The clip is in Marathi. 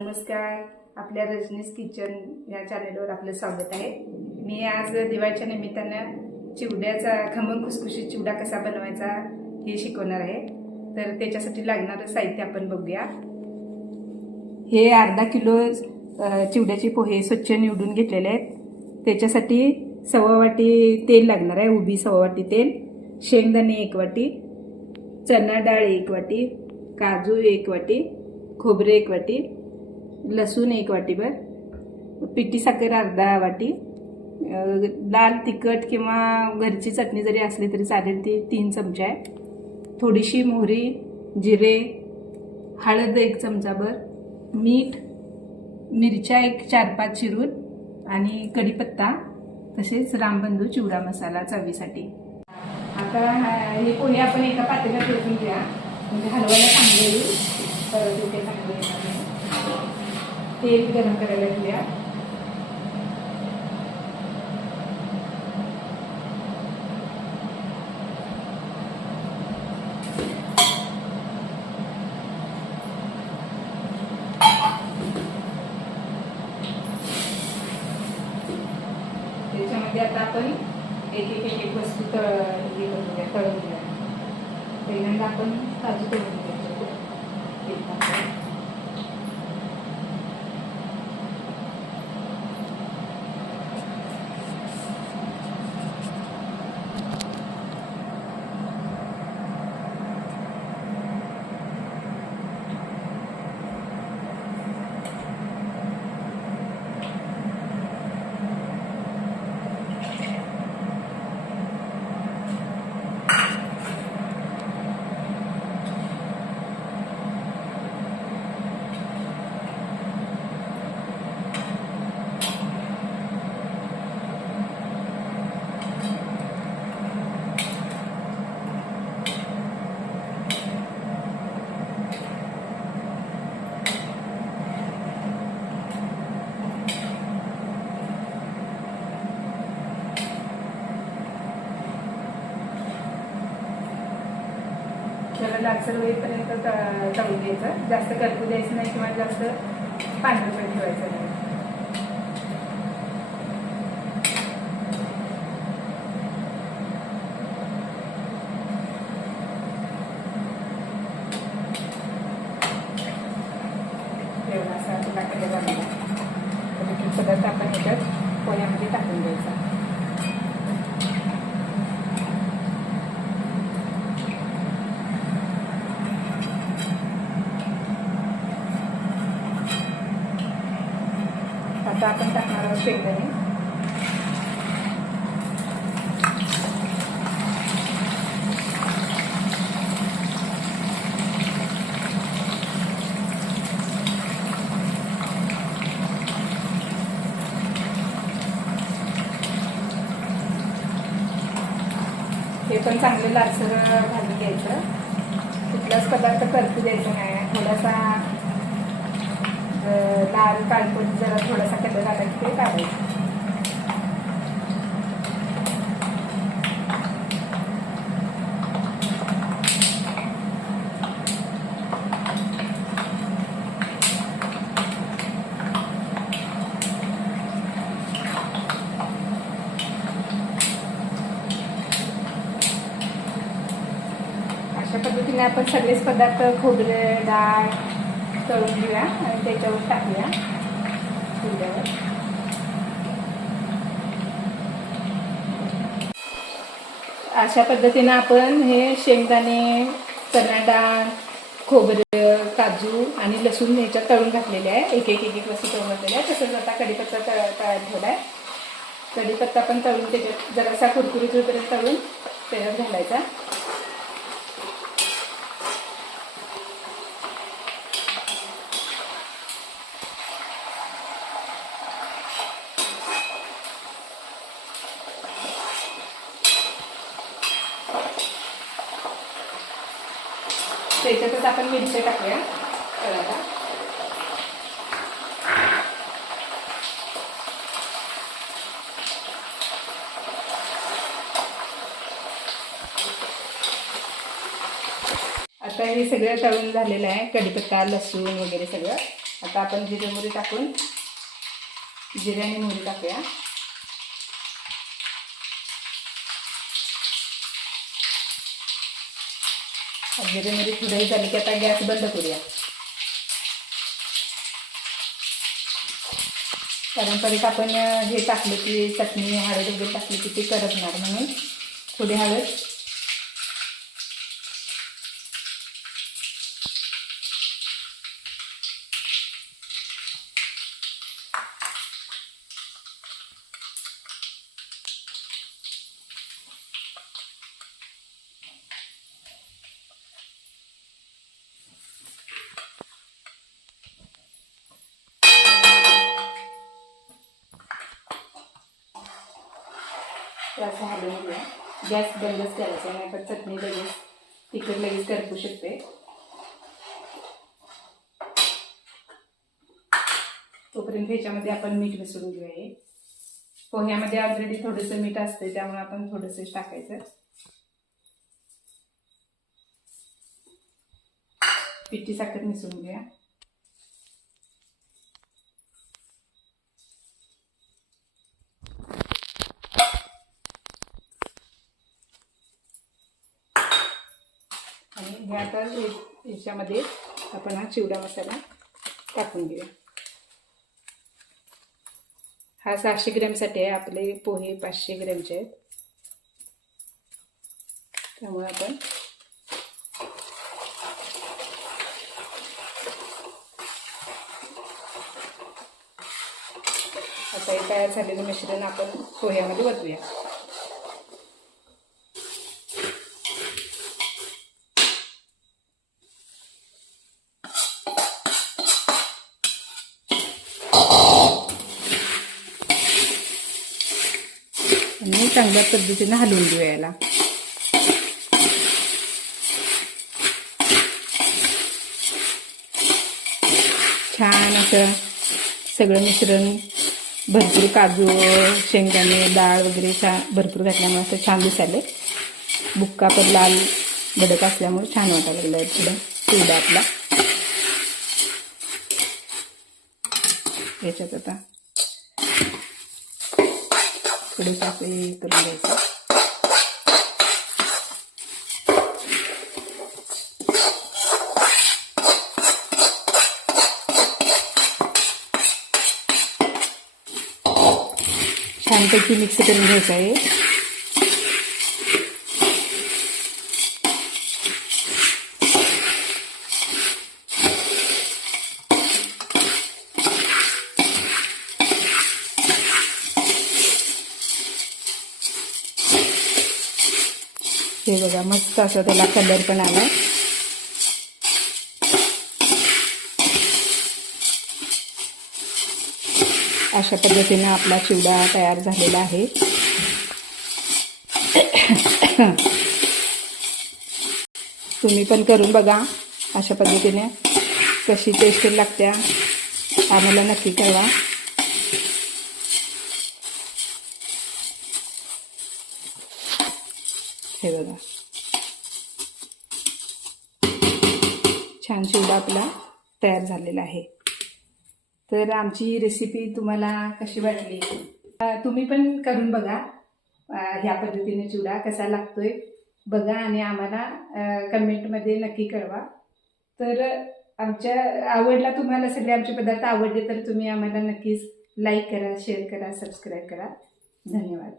नमस्कार, आपल्या रजनीज किचन या चॅनलवर आपलं स्वागत आहे. मी आज दिवाळीच्या निमित्तानं चिवड्याचा खमंग खुसखुशीत चिवडा कसा बनवायचा हे शिकवणार आहे. तर त्याच्यासाठी लागणारं साहित्य आपण बघूया. हे अर्धा किलो चिवड्याचे पोहे स्वच्छ निवडून घेतलेले आहेत. त्याच्यासाठी 1.25 वाटी तेल लागणार आहे, उभी 1.25 वाटी तेल, शेंगदाणे 1 वाटी, चना डाळ 1 वाटी, काजू 1 वाटी, खोबरे 1 वाटी, लसूण 1 वाटीभर, पिठी साखर अर्धा वाटी, लाल तिखट किंवा घरची चटणी जरी असली तरी चालेल ती 3 चमचे आहे, थोडीशी मोहरी, जिरे, हळद 1 चमचाभर, मीठ, मिरच्या 4-5 चिरून आणि कढीपत्ता, तसेच रामबंधू चिवडा मसाला चवीसाठी. आता हे पोहे आपण एका पातेल्यात ठेवून घ्या, म्हणजे हलवायला चांगले येईल. परत ते चांगले तेल गरम करायला घेऊया. त्याच्यामध्ये आता आपण एक वस्तू तळून घ्या. पहिल्यांदा आपण काजू तळून घ्यायचं. त्याला लालसर होईपर्यंत तळून घ्यायचं. जास्त करपू द्यायचं नाही किंवा जास्त पांढरं पण ठेवायचं नाही. एवढा असा टाकले झालेला पदार्थ आपण ह्याच्यात पोह्यामध्ये टाकून द्यायचा. आता आपण टाकणार आहोत शेंगदाणे. हे पण चांगले लालसर भाजून घ्यायचं. कुठलाच पदार्थ करपू द्यायचा नाही. थोडासा लाल काळपट जरा थोडासा कलर आला की ते काढायचं. अशा पद्धतीने आपण सगळेच पदार्थ खोबरे डाळ तळून घेऊया आणि त्याच्यावर टाकूया चिवड्यावर. अशा पद्धतीने आपण हे शेंगदाणे, चना डाळ, खोबरं, काजू आणि लसूण याच्यात तळून घातलेले आहे. एक वस्तू तळून घातलेली आहे. तसंच आता कढीपत्ता तळायला ठेवला आहे. कढीपत्ता पण तळून त्याच्यात जरासा कुरकुरीत वगैरे तळून त्याच्यात घालायचा. त्याच्यातच आपण मिरच्या टाकूया तळायला. आता हे सगळं तळून झालेलं आहे. कढीपत्ता, लसूण वगैरे सगळं आता आपण जिरे मोहरी टाकून जिरे आणि मोहरी टाकूया. जिरे मोहरी थोडंही झाली की आता गॅस बंद करूया. पारंपरिक आपण हे टाकलं की चटणी हळद वगैरे टाकली की ते करपणार, म्हणून थोडी हळद. असं हलवून घेऊया. गॅस बंदच करायचा, नाही पण चटणी लगेच तिखट लगेच करपू शकते. तोपर्यंत ह्याच्यामध्ये आपण मीठ मिसळून घेऊया. पोह्यामध्ये ऑलरेडी थोडंसं मीठ असते, त्यामुळे आपण थोडंसं टाकायचं. पिठी साखर मिसळून घ्या. आणि हे आता याच्यामध्ये आपण हा चिवडा मसाला टाकून घेऊया. हा 600 ग्रॅमसाठी आहे. आपले पोहे 500 ग्रॅमचे आहेत, त्यामुळे आपण आता हे तयार झालेलं मिश्रण आपण पोह्यामध्ये ओतूया. आणि चांगल्या पद्धतीने हलवून घेऊया याला. छान असं सगळं मिश्रण, भरपूर काजू, शेंगदाणे, डाळ वगैरे भरपूर घातल्यामुळे असं छान दिसायले. बुक्का पण लाल भडक असल्यामुळे छान वाटायला लागलं आहे थोडं चिवडा आपला. याच्यात आता थोडंसं असं हे करून घ्यायचं. छानपैकी मिक्स करून घ्यायचं आहे. हे बघा मस्त असं त्याला कलर पण आला. अशा पद्धतीने आपला चिवडा तयार झालेला आहे. तुम्ही पण करून बघा अशा पद्धतीने, कशी टेस्ट लागते आम्हाला नक्की कळवा. हे बघा छान चिवडा आपला तयार झालेला आहे. तर आमची रेसिपी तुम्हाला कशी वाटली, तुम्ही पण करून बघा. ह्या पद्धतीने चिवडा कसा लागतोय बघा आणि आम्हाला कमेंटमध्ये नक्की कळवा. तर आमच्या आवडला तुम्हाला सगळे आमचे पदार्थ आवडले तर तुम्ही आम्हाला नक्कीच लाईक करा, शेअर करा, सबस्क्राईब करा. धन्यवाद.